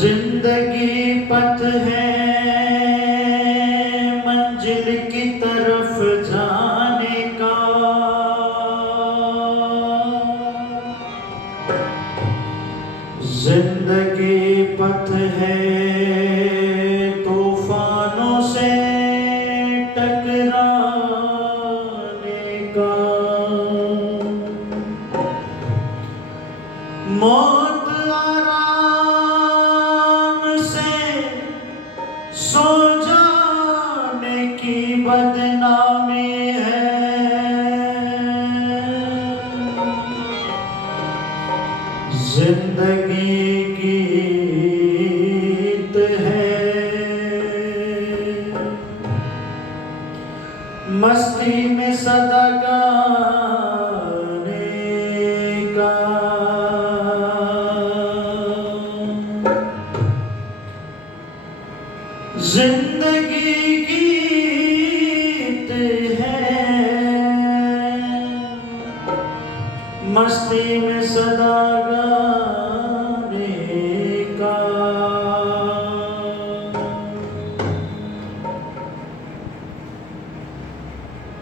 जिंदगी पथ है मंजिल की तरफ जाने का, जिंदगी पथ है तूफानों से टकराने का। मौत आराम से सो जाने की बदनामी है, जिंदगी गीत है मस्ती में सदा गाने का। जिंदगी गीत है मस्ती में सदा गाने का।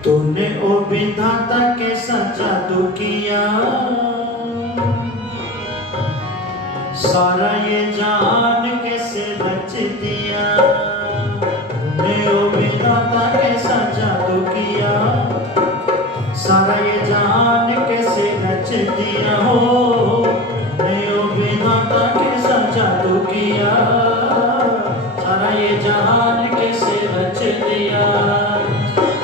तूने ओ विधाता कैसा जादू किया, सारा ये जान कैसे रच दिया। तूने ओ विधाता कैसा जादू किया, सारा ये जान कैसे रच दिया। हो तूने ओ विधाता कैसा जादू किया, सारा ये जान कैसे रच दिया।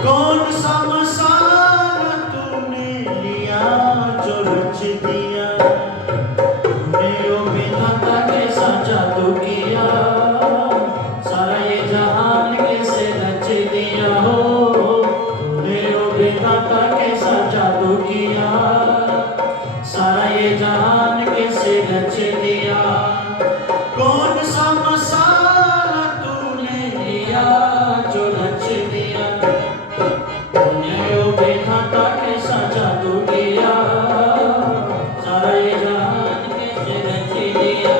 कौन सा मसाला तूने लिया जो रच दिया, तूने ओ विधाता कैसा जादू किया, सारा ये जहान कैसे रच दिया। हो तूने ओ विधाता कैसा जादू किया, सारा ये जहान कैसे रच दिया। कौन सा मसाला तूने लिया जो रच दिया, तूने ओ विधाता कैसा जादू किया, सारा ये जहान कैसे रच दिया।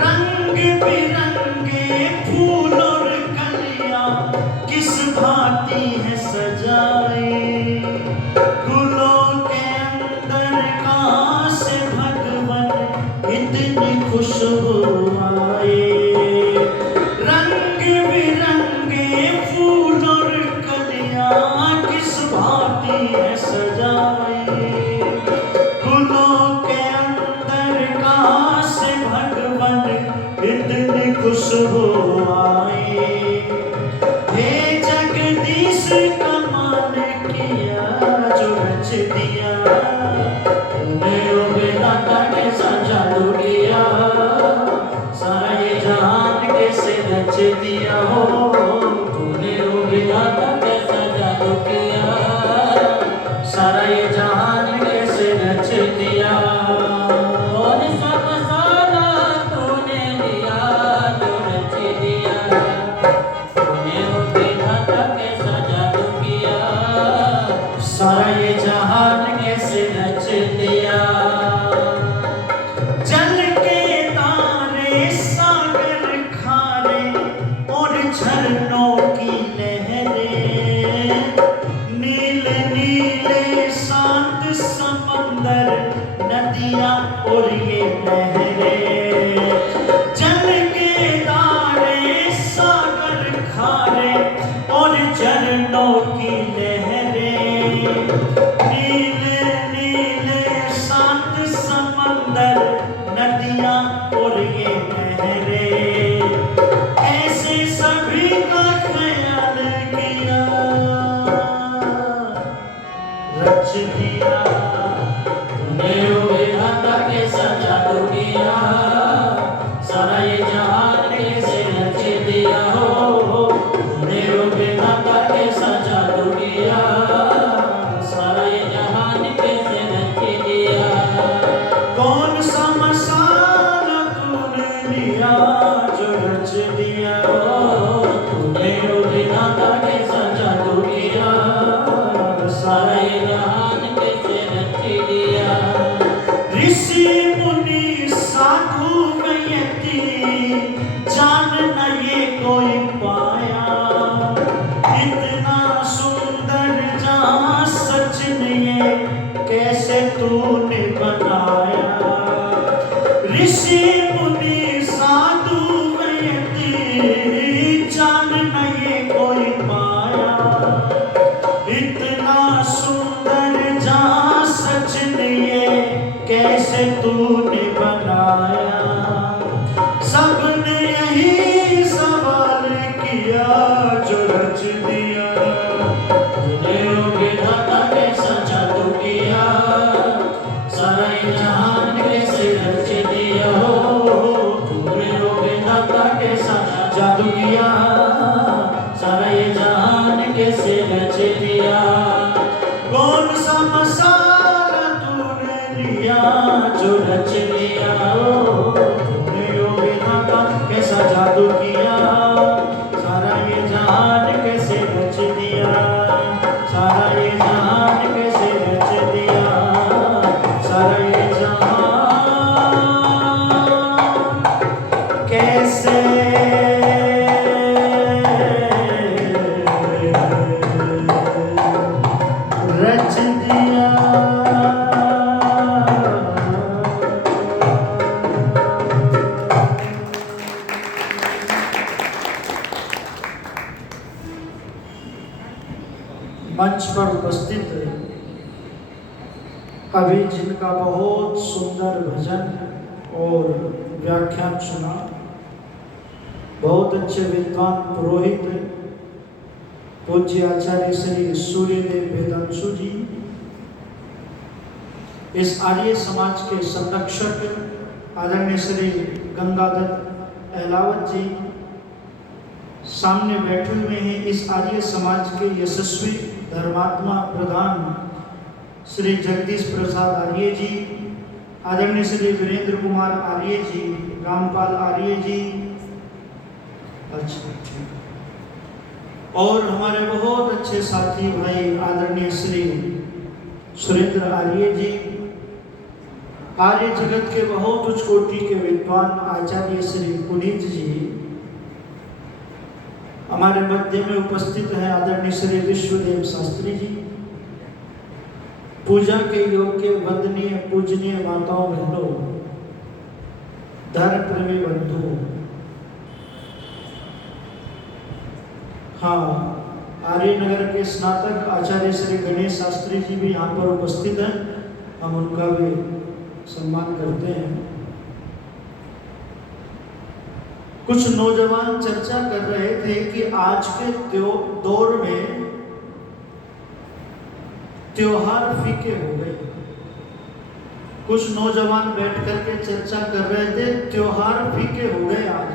रंग बिरंगे फूल और कलियां किस भांति है सजाई, गुलों के अंदर कहाँ से भगवन इतनी नदियां और ये लहरें, जल के धारे सागर खारे और झरनों की लहरें, नीले नीले शांत समंदर, नदियां और ये लहरें, ऐसे सभी का ख्याल किया, रच दिया तूने ओ विधाता कैसा जादू किया, सारा ये जहान कैसे रच दिया हो, तूने ओ विधाता कैसा जादू किया, सारा ये जहान कैसे रच दिया। कौन सा मसाला तूने लिया जो रच दिया हो, तूने ओ विधाता कैसा जादू किया, सारा ये जहान कैसे रच दिया। ऋषि मुनि साधु व्यक्ति जान न ये कोई पाया, इतना सुंदर जहां सच ये कैसे तूने बनाया। ऋषि मुनि साधु व्यक्ति जान न ये कोई पाया, इतना सुंदर जहां सच ये कैसे तूने बनाया। सबने यही सवाल किया जो रच दिया, तूने ओ विधाता कैसा जादू किया, सारा ये जहान कैसे रच दिया हो, तूने ओ विधाता कैसा जादू किया, सारा ये जहान कैसे रच दिया। कौन सा मसाला तूने लिया जो रच दिया हो, तूने ओ विधाता कैसा जादू किया, सारा ये जहान कैसे रच दिया, सारा ये जहान कैसे रच दिया, सारा ये जहान कैसे रच दिया। मंच पर उपस्थित अभी जिनका बहुत सुंदर भजन और व्याख्यान सुना, बहुत अच्छे विद्वान पुरोहित पूज्य आचार्य श्री सूर्यदेव वेदांशु जी, इस आर्य समाज के संरक्षक आदरणीय श्री गंगाधर अहलावत जी सामने बैठे हुए हैं। इस आर्य समाज के यशस्वी धर्मात्मा प्रधान श्री जगदीश प्रसाद आर्य जी, आदरणीय श्री वीरेंद्र कुमार आर्य जी, रामपाल आर्य जी, अच्छा और हमारे बहुत अच्छे साथी भाई आदरणीय श्री सुरेंद्र आर्य जी, आर्य जगत के बहुत उच्च कोटि के विद्वान आचार्य श्री पुनीत जी, हमारे मध्य में उपस्थित हैं आदरणीय श्री विश्वदेव शास्त्री जी, पूजा के योग्य वंदनीय पूजनीय माताओं बहनों, धर्म प्रेमी बंधुओं, हाँ, आर्य नगर के स्नातक आचार्य श्री गणेश शास्त्री जी भी यहाँ पर उपस्थित हैं, हम उनका भी सम्मान करते हैं। कुछ नौजवान चर्चा कर रहे थे कि आज के दौर में त्योहार फीके हो गए। कुछ नौजवान बैठ करके चर्चा कर रहे थे त्योहार फीके हो गए। आज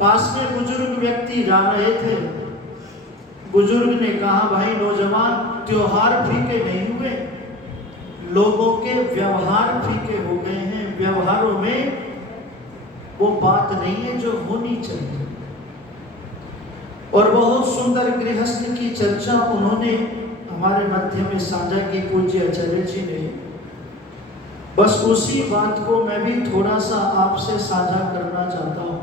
पास में बुजुर्ग व्यक्ति जा रहे थे, बुजुर्ग ने कहा भाई नौजवान, त्योहार फीके नहीं हुए, लोगों के व्यवहार फीके हो गए हैं, व्यवहारों में वो बात नहीं है जो होनी चाहिए। और बहुत सुंदर गृहस्थ की चर्चा उन्होंने हमारे मध्य में साझा की पूज्य आचार्य जी ने। बस उसी बात को मैं भी थोड़ा सा आपसे साझा करना चाहता हूँ।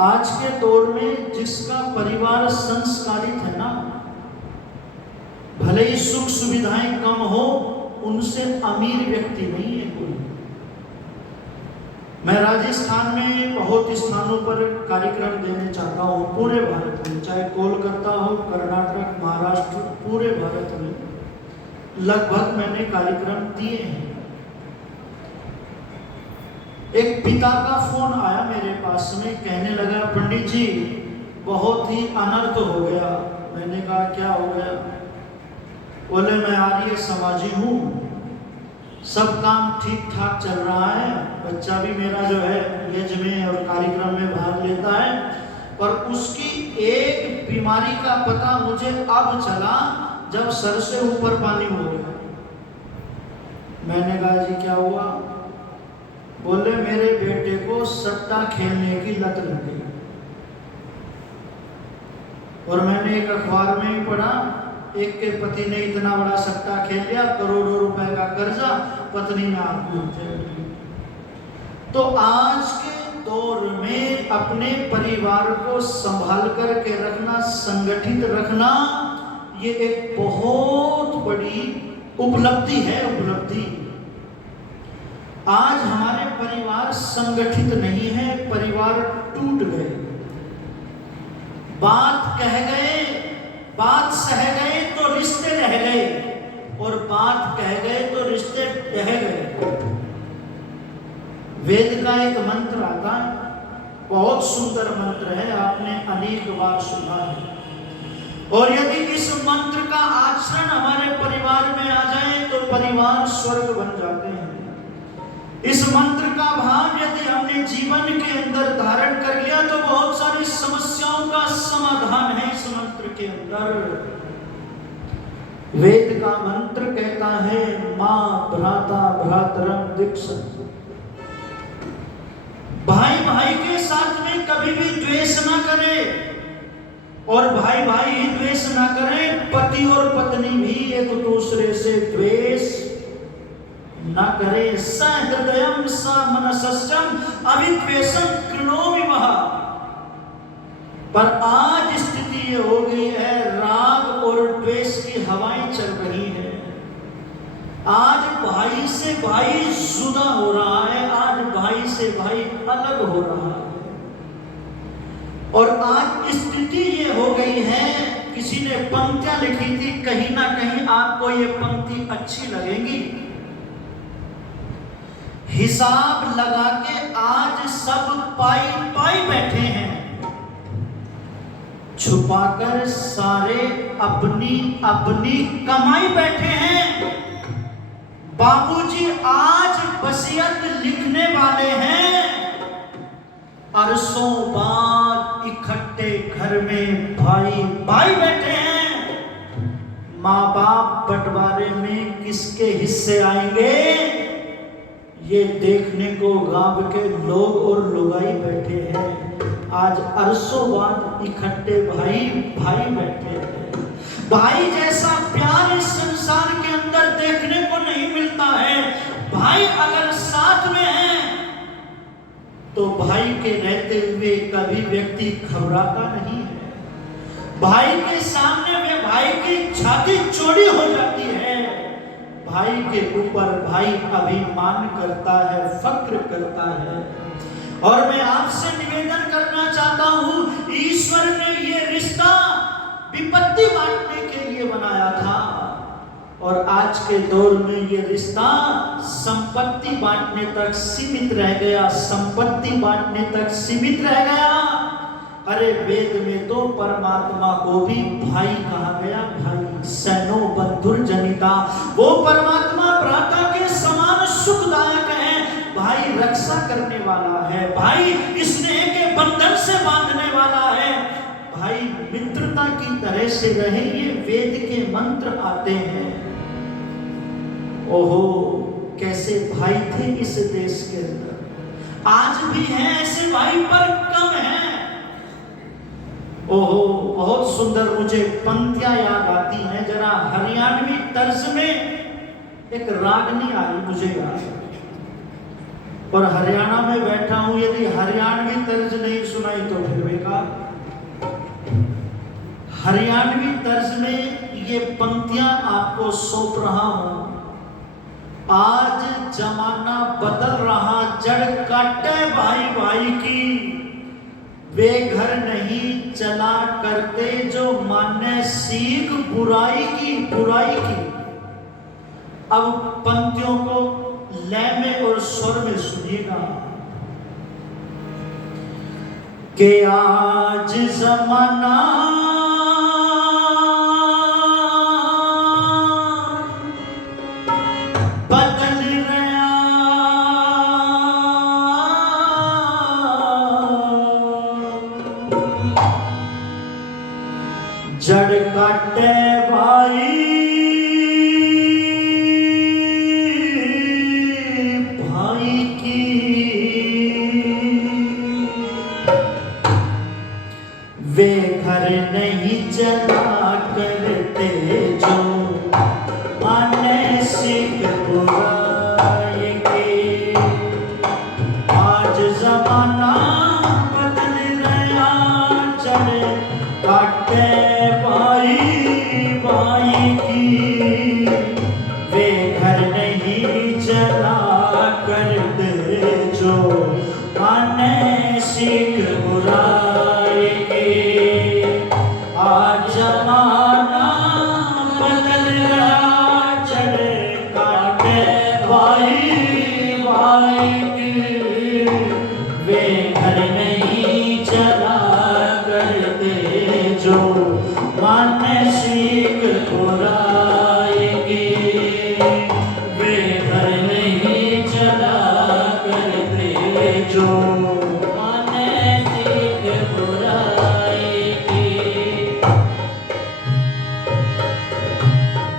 आज के दौर में जिसका परिवार संस्कारित है ना, भले ही सुख सुविधाएं कम हो उनसे अमीर व्यक्ति नहीं है कोई। मैं राजस्थान में बहुत स्थानों पर कार्यक्रम देने चाहता हूँ, पूरे भारत में, चाहे कोलकाता हो, कर्नाटक, महाराष्ट्र, पूरे भारत में लगभग मैंने कार्यक्रम दिए हैं। एक पिता का फोन आया मेरे पास में, कहने लगा पंडित जी बहुत ही अनर्थ हो गया। मैंने कहा क्या हो गया? बोले मैं आर्य समाजी हूँ, सब काम ठीक ठाक चल रहा है, बच्चा भी मेरा जो है यज्ञ में और कार्यक्रम में भाग लेता है, पर उसकी एक बीमारी का पता मुझे अब चला जब सर से ऊपर पानी हो गया। मैंने कहा जी क्या हुआ? बोले मेरे बेटे को सट्टा खेलने की लत लग गई। और मैंने एक अखबार में ही पढ़ा, एक के पति ने इतना बड़ा सट्टा खेल लिया, करोड़ों रुपए का कर्जा, पत्नी में आत्महत्या की। तो आज के दौर में अपने परिवार को संभाल करके रखना, संगठित रखना, ये एक बहुत बड़ी उपलब्धि है। उपलब्धि आज हमारे परिवार संगठित नहीं है, परिवार टूट गए। बात कह गए, बात सह गए तो रिश्ते रह गए, और बात कह गए तो रिश्ते रह गए। वेद का एक मंत्र आता है, बहुत सुंदर मंत्र है, आपने अनेक बार सुना है। और यदि इस मंत्र का आचरण हमारे परिवार में आ जाए तो परिवार स्वर्ग बन जाते हैं। इस मंत्र का भाव यदि हमने जीवन के अंदर धारण कर लिया तो बहुत सारी समस्याओं का समाधान है इस मंत्र के अंदर। वेद का मंत्र कहता है मां भ्राता भ्रातरम दीक्षित। भाई भाई के साथ में कभी भी द्वेष ना करे, और भाई भाई ही द्वेष ना करें, पति और पत्नी भी एक दूसरे से द्वेष ना करे। सहृदयम समनसस्यम अविद्वेषम कृणोमि वह। पर आज स्थिति ये हो गई है, राग और द्वेष की हवाएं चल रही है। आज भाई से भाई जुदा हो रहा है, आज भाई से भाई अलग हो रहा है। और आज स्थिति ये हो गई है, किसी ने पंक्तियां लिखी थी, कहीं ना कहीं आपको ये पंक्ति अच्छी लगेगी। हिसाब लगा के आज सब पाई पाई बैठे हैं, छुपाकर सारे अपनी अपनी कमाई बैठे हैं। बाबूजी आज वसीयत लिखने वाले हैं, अरसों बाद इकट्ठे घर में भाई भाई बैठे हैं। माँ बाप बंटवारे में किसके हिस्से आएंगे, ये देखने को गांव के लोग और लुगाई बैठे हैं। आज अरसों बाद इकट्ठे भाई भाई बैठे हैं। भाई जैसा प्यार इस संसार के अंदर देखने को नहीं मिलता है। भाई अगर साथ में है तो भाई के रहते हुए कभी व्यक्ति घबराता नहीं है। भाई के सामने में भाई की छाती चौड़ी हो जाती है। भाई के ऊपर भाई अभिमान करता है, फक्र करता है। और मैं आपसे निवेदन करना चाहता हूं, ईश्वर ने ये रिश्ता विपत्ति बांटने के लिए बनाया था, और आज के दौर में ये रिश्ता संपत्ति बांटने तक सीमित रह गया, संपत्ति बांटने तक सीमित रह गया। अरे वेद में तो परमात्मा को भी भाई कहा गया, भाई सैनो बंधुर जनिता। वो परमात्मा भ्राता के समान सुखदायक है, भाई रक्षा करने वाला है, भाई स्नेह के बंधन से बांधने वाला है, भाई मित्रता की तरह से रहे। ये वेद के मंत्र आते हैं। ओहो कैसे भाई थे इस देश के अंदर, आज भी हैं ऐसे भाई पर कम है। ओहो बहुत सुंदर मुझे पंक्तियां याद आती हैं, जरा हरियाणवी तर्ज में एक रागनी आई मुझे याद, और हरियाणा में बैठा हूं, यदि हरियाणवी तर्ज नहीं सुनाई तो फिर बेकार। हरियाणवी तर्ज में ये पंक्तियां आपको सौंप रहा हूं। जमाना बदल रहा, जड़ काटे भाई भाई की, वे घर नहीं चला करते जो माने सीख बुराई की, बुराई की। अब पंक्तियों को लय में और स्वर में सुनिएगा कि आज जमाना बदल गया, जड़ काटे भाई भाई की, वे घर नहीं चला करते जो माने सीख बुराई की। आज जमाना बदल गया, जड़ काटे भाई भाई की, वे घर नहीं चला करते जो माने सीख बुराई की। आज जमाना बदल गया, जड़ काटे भाई भाई की, वे घर नहीं चला करते जो माने सीख बुराई की। वे घर नहीं चला करते जो माने सीख बुराई की।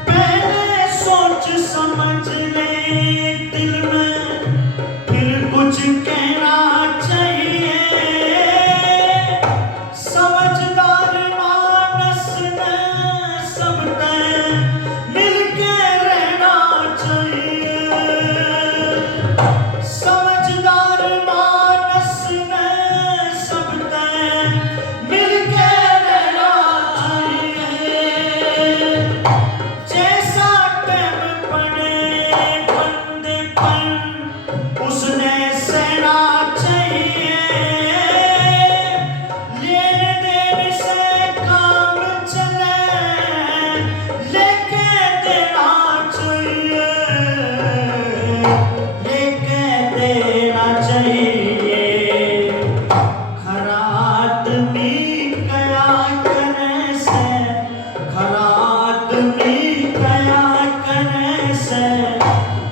पहले सोच समझ ले दिल में, फिर कुछ कहना चाहिए। समझदार मानस ने सब तय मिलके रहना चाहिए। समझदार मानस ने सब तय मिलके रहना चाहिए। जैसा टाइम पड़े बंदे पर उसने सहना चाहिए। लेन देन से काम चले, लेके देना चाहिए, लेके देना चाहिए। खरा आदमी कया करे से, खरा आदमी कया करे से,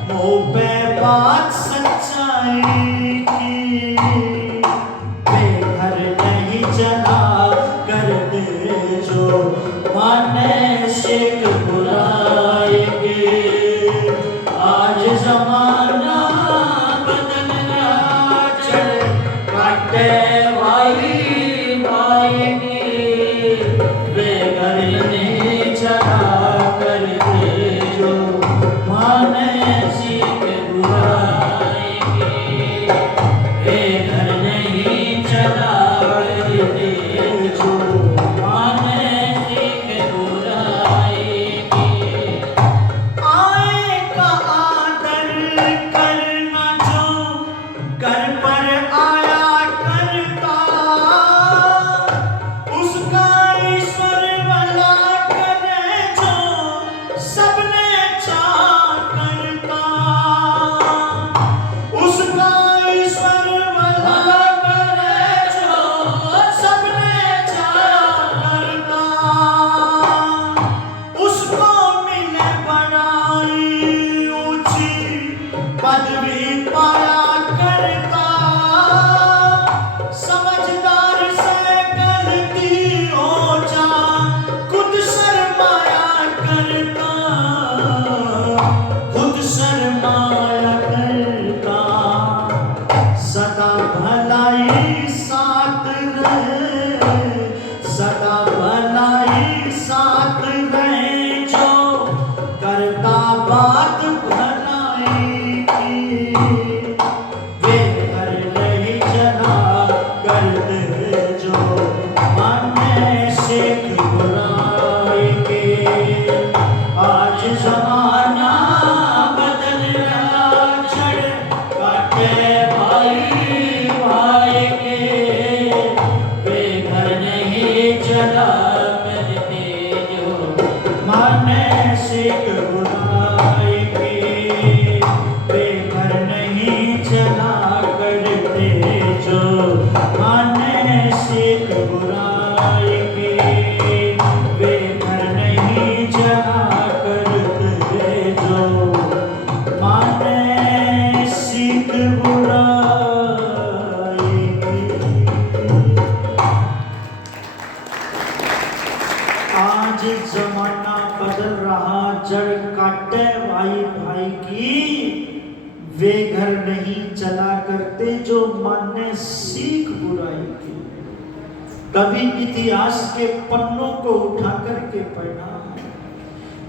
मुँह पे बात सच्चाई की। वे घर नहीं चला करते जो माने सीख बुराई की। आज जमाना बदल गया, जड़ काटे भाई भाई की, वे घर नहीं चला करते जो माने सीख बुराई की। वे घर नहीं चला करते जो माने सीख बुराई की। आए का आदर करना जो घर पर आया करता, उसका ईश्वर भला करे जो सबने चाह करता। उसका ईश्वर भला करे जो सबने चाह करता। उसको मिले बड़ाई ऊंची पदवी पाया करता। समझदार से गलती हो जा खुद शर्माया करता, खुद शर्माया करता। सदा भलाई साथ रहे, सदा भलाई साथ रहे जो करता बात भलाई की। वे घर नहीं चला करते जो माने सीख बुराई की। आज जमाना बदल गया, बुराई की, वे घर नहीं चला करते जो मन ने सीख बुराई की। कभी इतिहास के पन्नों को उठा करके पढ़ना।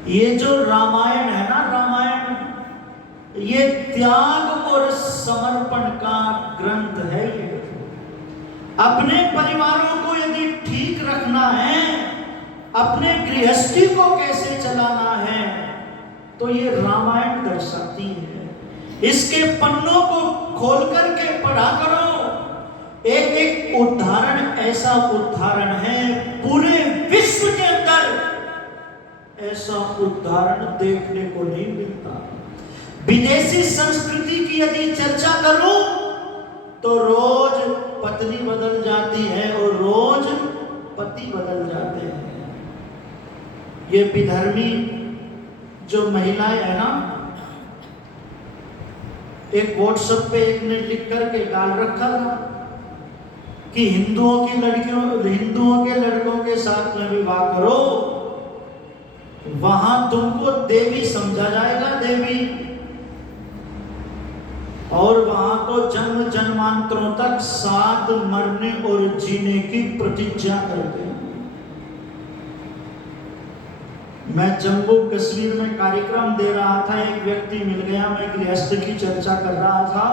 ये जो रामायण है ना, रामायण ये त्याग और समर्पण का ग्रंथ है। ये अपने परिवारों को यदि ठीक रखना है, अपने गृहस्थी को कैसे चलाना है, तो ये रामायण दर्शाती है। इसके पन्नों को खोल करके पढ़ा करो। एक एक उदाहरण ऐसा उदाहरण है, पूरे विश्व के अंदर ऐसा उदाहरण देखने को नहीं मिलता। विदेशी संस्कृति की यदि चर्चा करूं तो रोज पत्नी बदल जाती है और रोज पति बदल जाते हैं। ये विधर्मी जो महिलाएं है ना, एक व्हाट्सएप पे एक ने लिख करके डाल रखा था कि हिंदुओं के लड़कों के साथ में विवाह करो, वहां तुमको देवी समझा जाएगा, देवी, और वहां तो जन्म जन्मांतरों तक साथ मरने और जीने की प्रतिज्ञा करते हैं। मैं जम्मू कश्मीर में कार्यक्रम दे रहा था, एक व्यक्ति मिल गया, मैं गृहस्थ की चर्चा कर रहा था,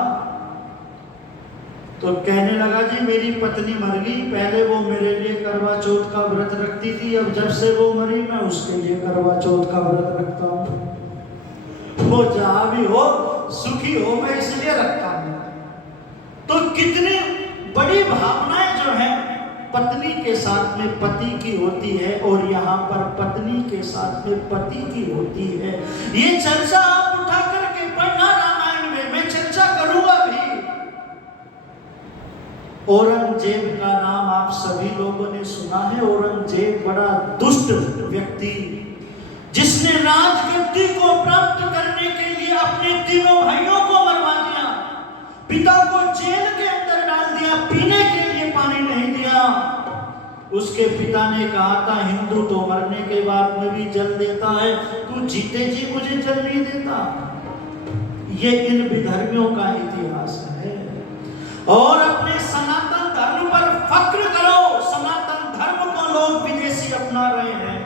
तो कहने लगा जी मेरी पत्नी मर गई, पहले वो मेरे लिए करवा चौथ का व्रत रखती थी, अब जब से वो मरी मैं उसके लिए करवा चौथ का व्रत रखता हूँ। वो जहां भी हो सुखी हो, मैं इसलिए रखता हूँ। तो कितनी बड़ी भावनाएं जो है पत्नी के साथ में पति की होती है, और यहाँ पर पत्नी के साथ में पति की होती है। ये चर्चा आप उठा करके पढ़ना रामायण में, मैं चर्चा करूंगा भी। औरंगजेब का नाम आप सभी लोगों ने सुना है। औरंगजेब बड़ा दुष्ट व्यक्ति, जिसने राजगद्दी को प्राप्त करने के लिए अपने तीनों भाइयों को मरवा दिया, पिता को जेल के अंदर डाल दिया, पीने के लिए पानी नहीं दिया। उसके पिता ने कहा था हिंदू तो मरने के बाद में भी जल देता है, तू जीते जी मुझे जल नहीं देता। ये इन विधर्मियों का इतिहास है। और अपने सनातन धर्म पर फक्र करो। सनातन धर्म को लोग विदेशी अपना रहे हैं,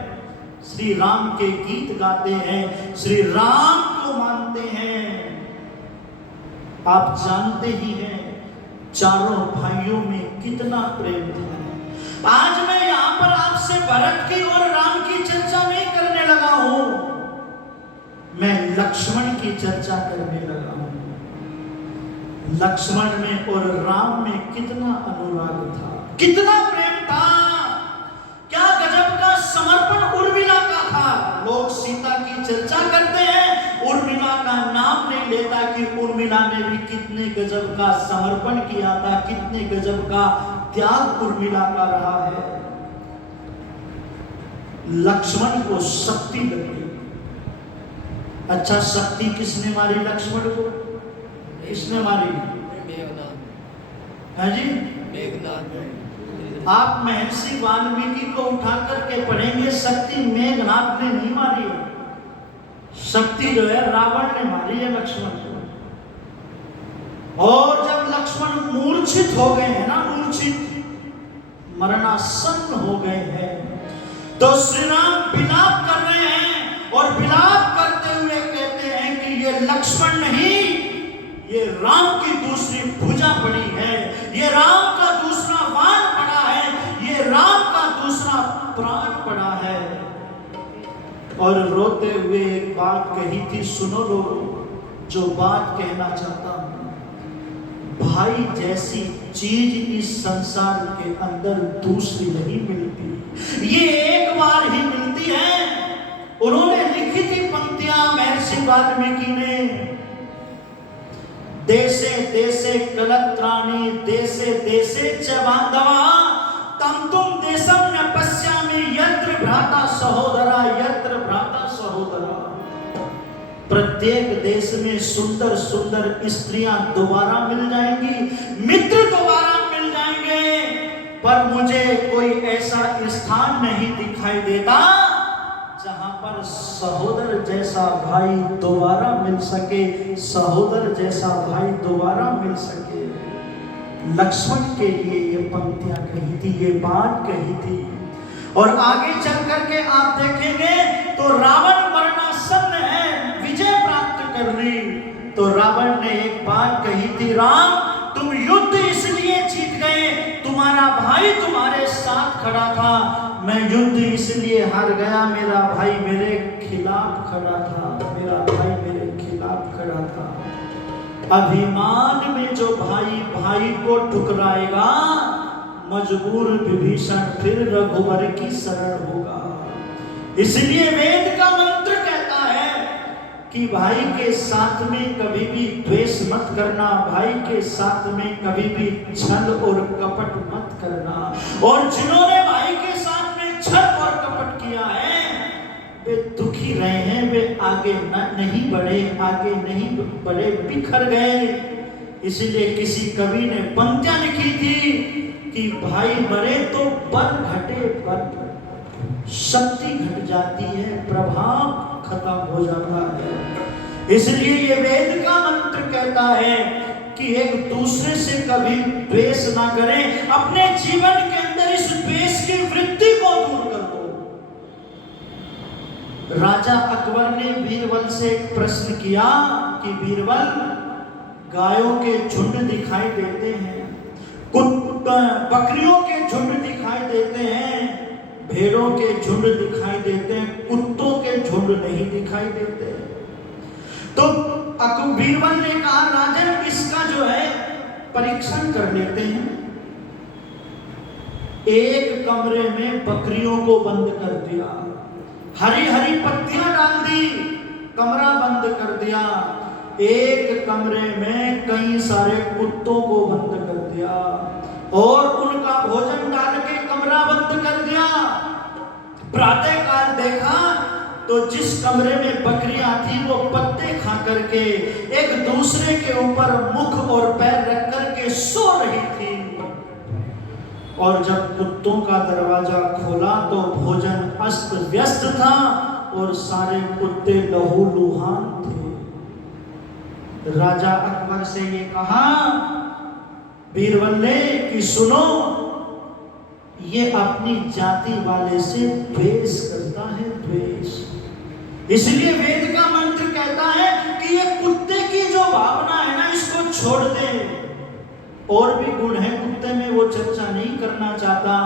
श्री राम के गीत गाते हैं, श्री राम को मानते हैं। आप जानते ही हैं चारों भाइयों में कितना प्रेम था। आज मैं यहां पर आपसे भरत की और राम की चर्चा नहीं करने लगा हूं, मैं लक्ष्मण की चर्चा करने लगा हूं। लक्ष्मण में और राम में कितना अनुराग था, कितना प्रेम था, क्या गजब का समर्पण उर्मिला का था। लोग सीता की चर्चा करते हैं, उर्मिला का नाम नहीं लेता कि उर्मिला ने भी कितने गजब का समर्पण किया था, कितने गजब का त्याग उर्मिला का रहा है। लक्ष्मण को शक्ति लगी। अच्छा, शक्ति किसने मारी लक्ष्मण को? किसने मारी? है जी, आप महर्षि वाल्मीकि को उठा करके पढ़ेंगे, शक्ति मेघनाथ ने नहीं मारी है। शक्ति जो है रावण ने मारी है लक्ष्मण को। और जब लक्ष्मण मूर्छित हो गए हैं ना, मूर्छित मरणासन्न हो गए हैं, तो श्री राम विलाप कर रहे हैं, और विलाप करते हुए कहते हैं कि ये लक्ष्मण नहीं, ये राम की दूसरी भुजा पड़ी है, ये राम का दूसरा बाण पड़ा है, ये राम का दूसरा प्राण पड़ा है। और रोते हुए एक बात कही थी, सुनो लोगों, जो बात कहना चाहता हूं। भाई जैसी चीज इस संसार के अंदर दूसरी नहीं मिलती, ये एक बार ही मिलती है। उन्होंने लिखी थी पंक्तियां महर्षि वाल्मीकि ने, देशे देशे कलत्राणि देशे देशे च बांधवा तम तुम देशम न पश्यामि यत्र भ्राता सहोदरा, यत्र भ्राता सहोदरा। प्रत्येक देश में सुंदर सुंदर स्त्रियां दोबारा मिल जाएंगी, मित्र दोबारा मिल जाएंगे, पर मुझे कोई ऐसा स्थान नहीं दिखाई देता जहां पर पर सहोदर जैसा भाई दोबारा मिल सके, सहोदर जैसा भाई दोबारा मिल सके। लक्ष्मण के लिए ये पंक्तियां कही थी, ये बात कही थी। और आगे चल करके आप देखेंगे तो रावण मरणासन्न है, विजय प्राप्त कर ली, तो रावण ने एक बात कही थी, राम तुम युद्ध इसलिए जीत गए, तुम्हारा भाई तुम्हारे साथ खड़ा था, मैं युद्ध इसलिए हार गया, मेरा भाई मेरे खिलाफ खड़ा था, मेरा भाई मेरे खिलाफ खड़ा था। अभिमान में जो भाई भाई को ठुकराएगा, मजबूर विभीषण फिर रघुवर की शरण होगा। इसलिए वेद का मंत्र कहता है कि भाई के साथ में कभी भी द्वेष मत करना, भाई के साथ में कभी भी छल और कपट मत करना। और जिन्होंने भाई के साथ में छल और कपट किया है वे दुखी रहे हैं, वे आगे नहीं बढ़े, आगे नहीं बढ़े, बिखर गए। इसलिए किसी कवि ने पंक्तियां लिखी थी कि भाई मरे तो बल घटे, बल शक्ति घट जाती है, प्रभाव खत्म हो जाता है। इसलिए ये वेद का मंत्र कहता है कि एक दूसरे से कभी द्वेष ना करें, अपने जीवन के अंदर इस द्वेष की वृत्ति को दूर कर दो। राजा अकबर ने बीरबल से एक प्रश्न किया कि बीरबल, गायों के झुंड दिखाई देते हैं, बकरियों के झुंड दिखाई देते हैं, भेड़ों के झुंड दिखाई देते हैं, कुत्तों के झुंड नहीं दिखाई देते। तो बीरबल ने कहा, राजन इसका जो है परीक्षण कर लेते हैं। एक कमरे में बकरियों को बंद कर दिया, हरी हरी पत्तियां डाल दी, कमरा बंद कर दिया। एक कमरे में कई सारे कुत्तों को बंद कर दिया और उनका भोजन डाल के कमरा बंद कर दिया। प्रातः काल देखा तो जिस कमरे में बकरियां थी वो पत्ते खा करके एक दूसरे के ऊपर मुख और पैर रख करके सो रही थी। और जब कुत्तों का दरवाजा खोला तो भोजन अस्त व्यस्त था और सारे कुत्ते लहूलुहान थे। राजा अकबर से ये कहा बीरबल ने कि सुनो, ये अपनी जाति वाले से द्वेष करता है, द्वेष। इसलिए वेद का मंत्र कहता है कि ये कुत्ते की जो भावना है ना, इसको छोड़ दे। और भी गुण है कुत्ते में, वो चर्चा नहीं करना चाहता।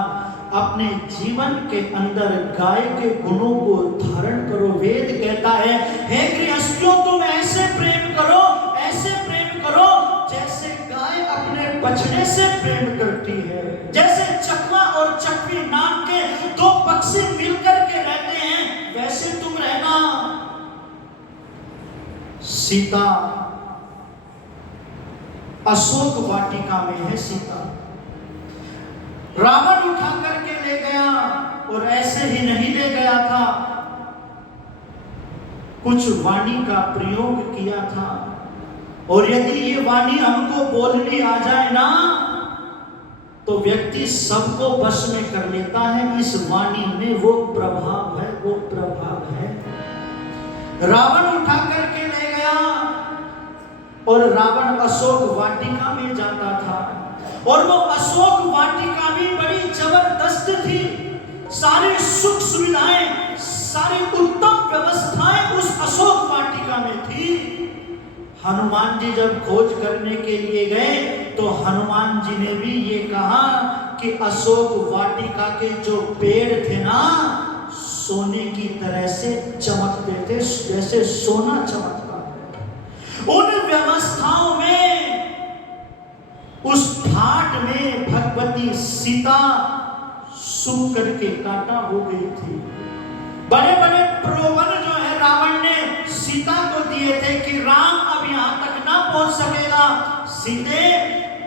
अपने जीवन के अंदर गाय के गुणों को धारण करो। वेद कहता है, हे गृहस्थियों तुम ऐसे प्रेम करो, ऐसे प्रेम करो जैसे गाय अपने बछड़े से प्रेम करती है। जैसे चकवा और चकवी नाम के दो पक्षी मिलकर के रहते हैं, वैसे तुम रहना। सीता अशोक वाटिका में है। सीता रावण उठा करके ले गया और ऐसे ही नहीं ले गया था, कुछ वाणी का प्रयोग किया था। और यदि ये वाणी हमको बोलनी आ जाए ना तो व्यक्ति सबको वश में कर लेता है। इस वाणी में वो प्रभाव है, वो प्रभाव है। रावण उठा करके ले गया और रावण अशोक वाटिका में जाता था। और वो अशोक वाटिका भी बड़ी जबरदस्त थी। सारी सुख सुविधाएं, सारी उत्तम व्यवस्थाएं उस अशोक वाटिका में थी। हनुमान जी जब खोज करने के लिए गए तो हनुमान जी ने भी ये कहा कि अशोक वाटिका के जो पेड़ थे ना, सोने की तरह से चमकते थे, जैसे सोना चमकता है। उन व्यवस्थाओं में, उस घाट में भगवती सीता सूख करके काटा हो गई थी। बड़े बड़े प्रलोभन जो है रावण ने सीता को दिए थे कि राम अब यहां तक ना पहुंच सकेगा। सीते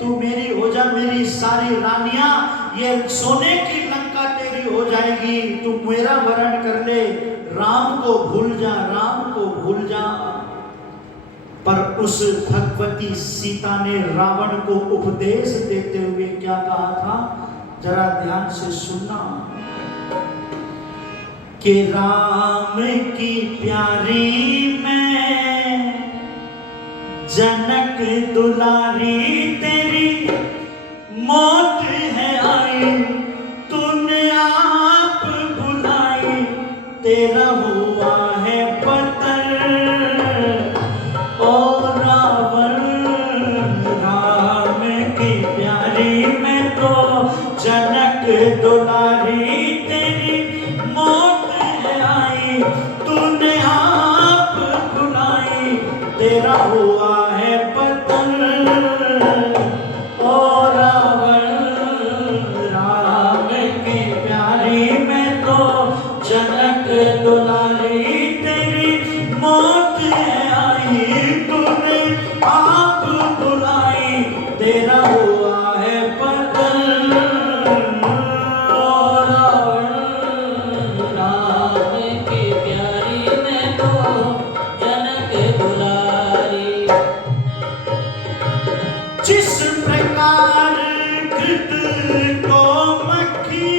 तू मेरी हो जा, मेरी सारी रानियां, ये सोने की लंका तेरी हो जाएगी, तू मेरा वरण कर ले, राम को भूल जा, राम को भूल जा। पर उस भगवती सीता ने रावण को उपदेश देते हुए क्या कहा था, जरा ध्यान से सुनना। कि राम की प्यारी में जनक दुलारी तेरी मौत है आई, तूने आप बुलाई तेरा हुआ है पतन। ओ रावण राम की प्यारी में तो जनक दुलारी तेरी मौत है आई, तूने आप बुलाई तेरा हुआ है पतन। ओ रावण राम की प्यारी में तो जनक दुलारी तेरी मौत है आई, तूने आप बुलाई तेरा हुआ है पतन। ओ रावण राम की प्यारी में तो जनक दुलारी। जिस प्रकार घृत को मक्खी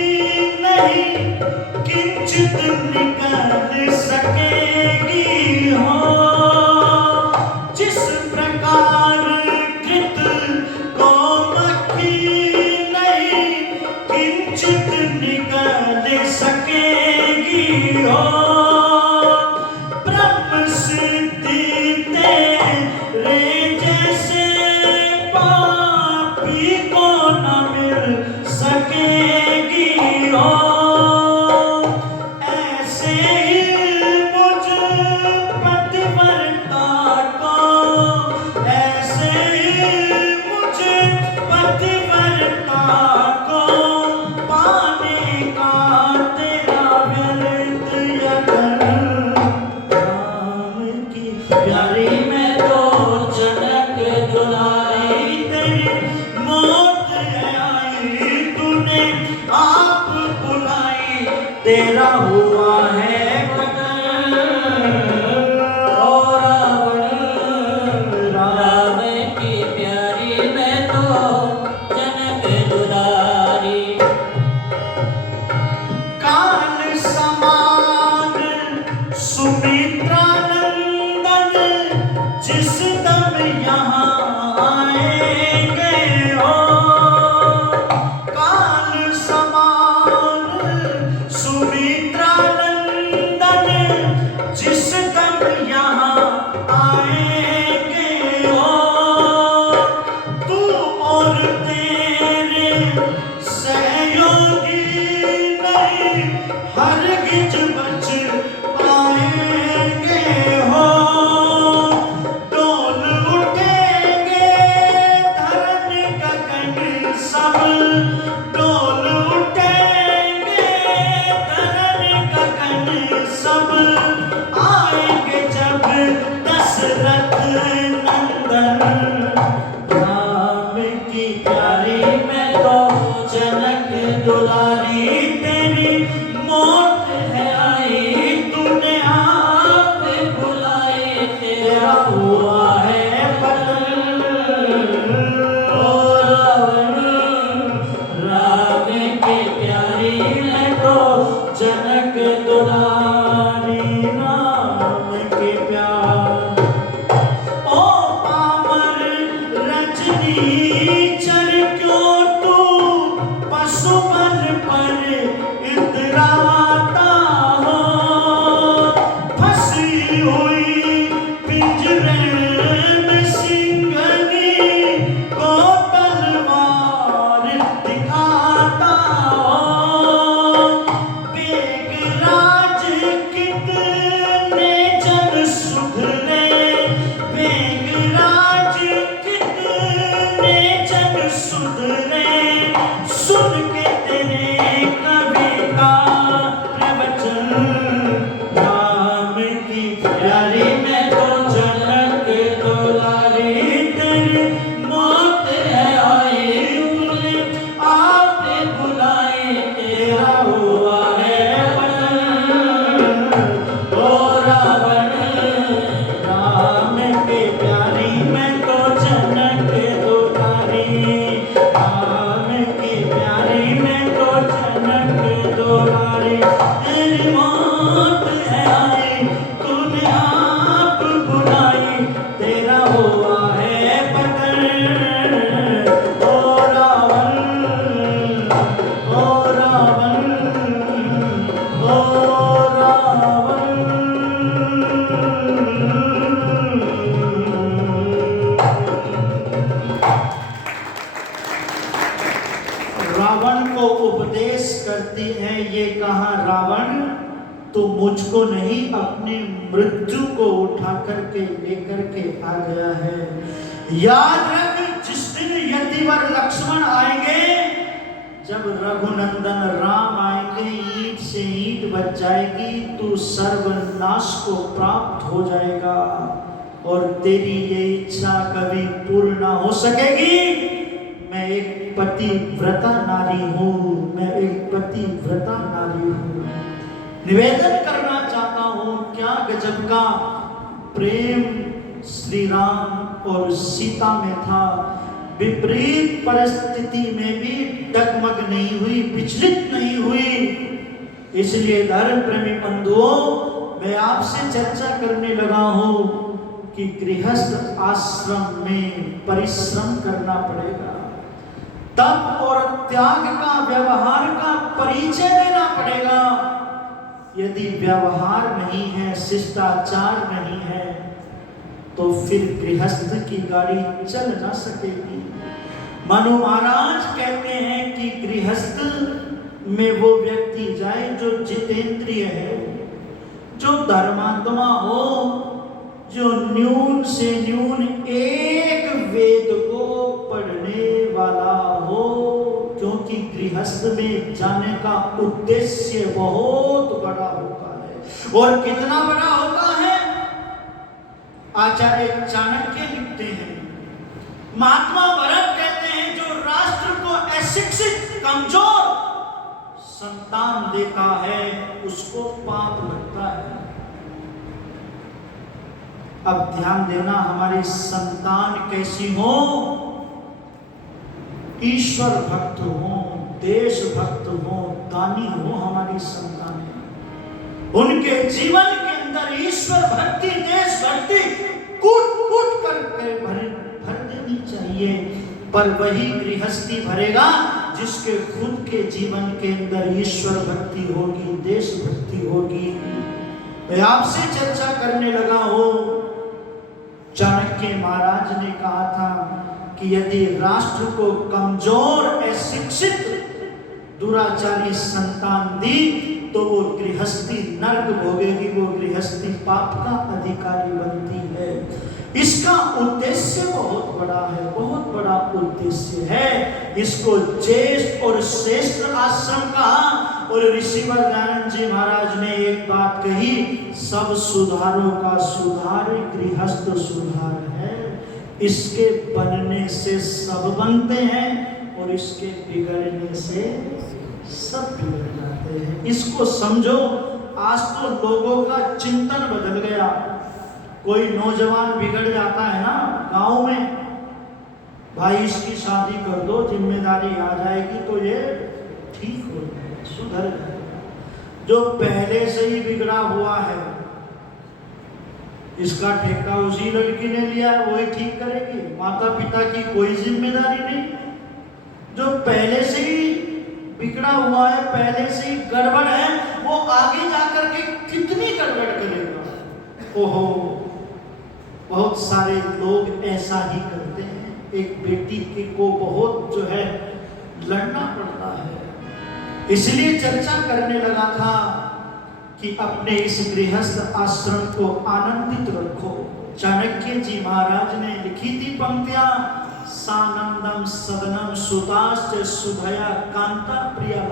नहीं किंचित निकल सकेगी हो, जिस प्रकार घृत को मक्खी नहीं किंचित निकल सकेगी हो, ब्रह्म सिद्धि तेरे जैसे पापी को न मिल सकेगी हो। ऐसे ही मुझ पतिव्रता को, ऐसे ही मुझ पतिव्रता को पाने का तेरा व्यर्थ यत्न। राम की प्यारी में तो जनक दुलारी तेरी मौत है आई, तूने आप बुलाई तेरा हुआ है पतन। ओ रावण राम की प्यारी में तो जनक दुलारी। काल समान सुमित्रा नंदन जिस दम यहाँ आएंगे हो, काल समान सुमित्रा करती है ये कहा रावण, तो मुझको नहीं अपनी मृत्यु को उठा करके लेकर के आ गया है। याद रख, जिस दिन यतिवर लक्ष्मण आएंगे, जब रघुनंदन राम आएंगे, ईंट से ईंट बच जाएगी, तू सर्वनाश को प्राप्त हो जाएगा और तेरी ये इच्छा कभी पूर्ण ना हो सकेगी। मैं एक पतिव्रता नारी हूँ, मैं एक पतिव्रता नारी हूँ। निवेदन करना चाहता हूँ, क्या गजब का प्रेम श्री राम और सीता में था। विपरीत परिस्थिति में भी डगमग नहीं हुई, विचलित नहीं हुई। इसलिए धर्म प्रेमी बंधुओं, मैं आपसे चर्चा करने लगा हूँ कि गृहस्थ आश्रम में परिश्रम करना पड़ेगा, तप और त्याग का, व्यवहार का परिचय देना पड़ेगा। यदि व्यवहार नहीं है, शिष्टाचार नहीं है, तो फिर गृहस्थ की गाड़ी चल ना सकेगी। मनु महाराज कहते हैं कि गृहस्थ में वो व्यक्ति जाए जो जितेंद्रिय है, जो धर्मात्मा हो, जो न्यून से न्यून एक वेद को पढ़ने वाला हो, क्योंकि गृहस्थ में जाने का उद्देश्य बहुत बड़ा होता है। और कितना बड़ा होता है, आचार्य चाणक्य लिखते हैं, महात्मा भरत कहते हैं, जो राष्ट्र को अशिक्षित कमजोर संतान देता है उसको पाप लगता है। अब ध्यान देना, हमारी संतान कैसी हो, ईश्वर भक्त हो, देश भक्त हो, दानी हो, हमारी संतान। उनके जीवन के अंदर ईश्वर भक्ति, देश भक्ति कूट कूट करके भर देनी चाहिए। पर वही गृहस्थी भरेगा जिसके खुद के जीवन के अंदर ईश्वर भक्ति होगी, देश भक्ति होगी। मैं आपसे चर्चा करने लगा हूं, चाणक्य महाराज ने कहा था कि यदि राष्ट्र को कमजोर, अशिक्षित, दुराचारी संतान दी तो वो गृहस्थी नरक भोगेगी, वो गृहस्थी पाप का अधिकारी बनती है। इसका उद्देश्य बहुत बड़ा है, बहुत बड़ा उद्देश्य है। इसको ज्येष्ठ और श्रेष्ठ आश्रम कहा। और ऋषिवर दयानंद जी महाराज ने एक बात कही, सब सुधारों का सुधार गृहस्थ सुधार है। इसके बनने से सब बनते हैं और इसके बिगड़ने से सब बिगड़ जाते हैं। इसको समझो। आज तो लोगों का चिंतन बदल गया। कोई नौजवान बिगड़ जाता है ना गांव में, भाई इसकी शादी कर दो, जिम्मेदारी आ जाएगी तो ये ठीक हो जाएगा, सुधर जाएगा। जो पहले से ही बिगड़ा हुआ है, इसका ठेका उसी लड़की ने लिया है, वही ठीक करेगी। माता पिता की कोई जिम्मेदारी नहीं। जो पहले से ही बिगड़ा हुआ है, पहले से ही गड़बड़ है, वो आगे जाकर के कितनी गड़बड़ करेगा। ओहो, बहुत सारे लोग ऐसा ही करते हैं। एक बेटी को बहुत जो है लड़ना पड़ता है। इसलिए चर्चा करने लगा था कि अपने इस गृहस्थ आश्रम को आनंदित रखो। चाणक्य जी महाराज ने लिखी थी पंक्तियां, सानंदम सदनम सुताश्च सुधया कांता प्रिया।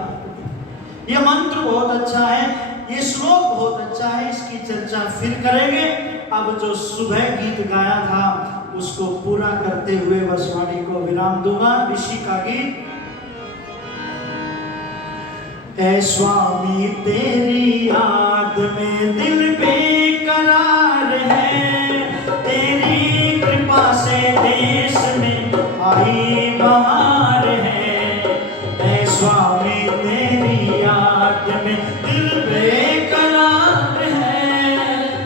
यह मंत्र बहुत अच्छा है, ये श्लोक बहुत अच्छा है, इसकी चर्चा फिर करेंगे। अब जो सुबह गीत गाया था उसको पूरा करते हुए बस वाणी को विराम दूंगा। ऋषि का गीत, ऐ स्वामी तेरी याद में दिल बेकरार है, तेरी कृपा से देश में आई बहार है। ऐ स्वामी तेरी याद में दिल बेकरार है,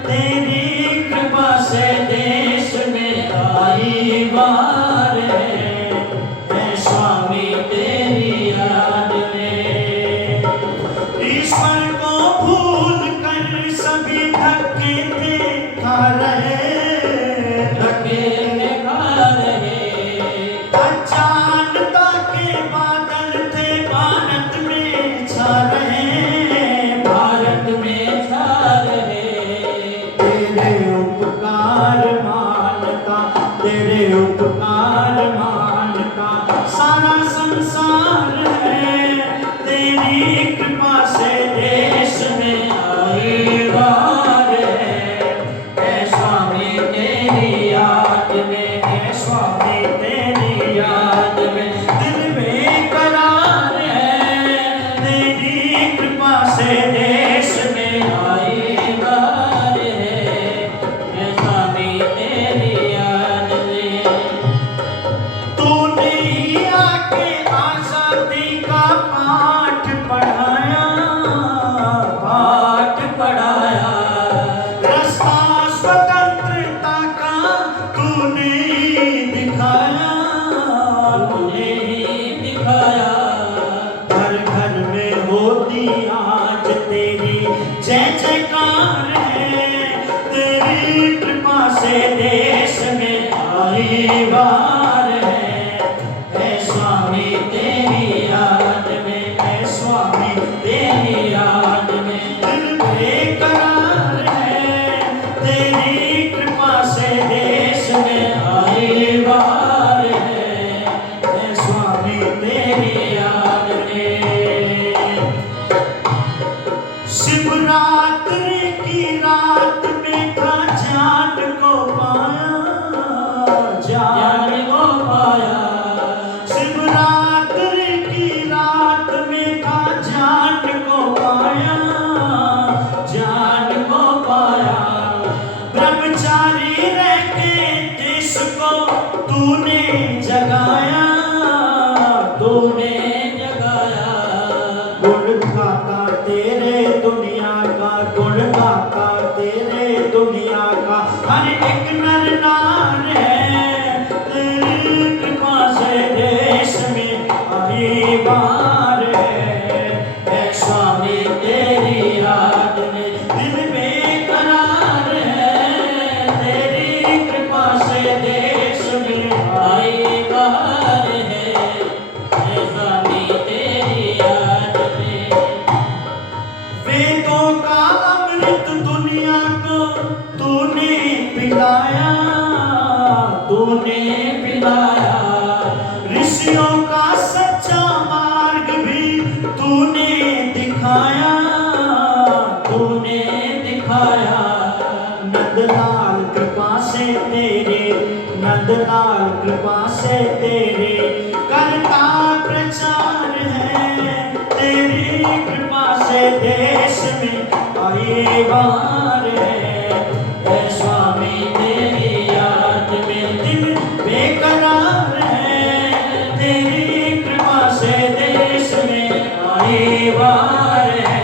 तेरी कृपा से देश में आई बहार है। ऐ स्वामी तेरी याद में ईश्वर को भूल कर सभी धक्के खा रहे, धक्के खा रहे। अचानता के बादल थे भारत में छा आई बार है स्वामी तेरी याद में। शिवरात्रि की रात में था जान को पाया, जान को पाया। शिवरात्रि की रात में था जान को पाया, जान को पाया। ब्रह्मचारी रह के देश को तूने जगाया, तूने जगाया। गुण गाता तेरे दुनिया का, गुण गाता तेरे दुनिया का हर एक नर नार है, तेरी कृपा से देश में आई बार है स्वामी तेरी याद में दिल बेकरार है, तेरी कृपा से देश में आई बार है स्वामी तेरी याद में। वेदों का अमृत दुनिया को तूने पिलाया, तूने पिलाया। ऋषियों का सच्चा मार्ग भी तूने दिखाया, तूने दिखाया। नंदलाल कृपा से तेरे, नंदलाल कृपा से तेरे करता प्रचार है, तेरी कृपा से देश में आई बार है स्वामी तेरी याद में दिल बेकरार है, तेरी कृपा से देश में आई बार है,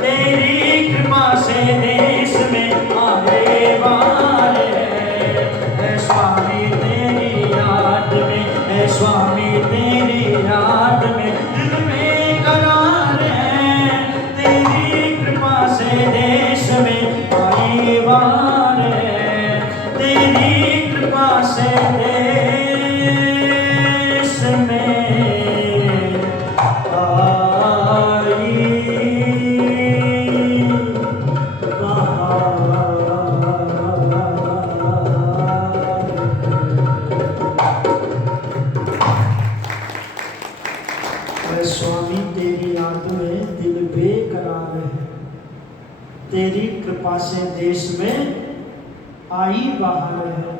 तेरी कृपा से देश में आए बार है स्वामी तेरी याद में, है स्वामी तेरी याद में दिल में करार है, तेरी कृपा से देश में आई बार है, तेरी कृपा से देश में स्वामी तेरी याद में दिल बेकरार है, तेरी कृपा से देश में आई बाहर है।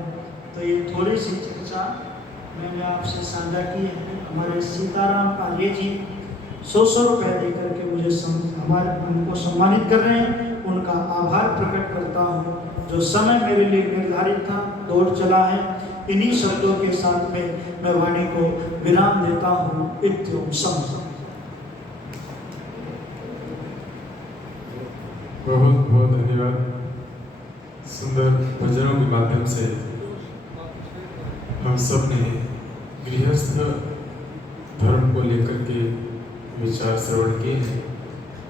तो ये थोड़ी सी चर्चा मैंने आपसे साझा की है। हमारे सीताराम आर्य जी 100 रुपये देकर के मुझे हमारे उनको सम्मानित कर रहे हैं, उनका आभार प्रकट करता हूँ। जो समय मेरे लिए निर्धारित था दौड़ चला है। इन्हीं शब्दों के साथ में मैं वाणी को विराम देता हूँ। इत्युम सम। बहुत बहुत धन्यवाद। सुंदर भजनों के माध्यम से हम सब ने गृहस्थ धर्म को लेकर के विचार श्रवण किए हैं।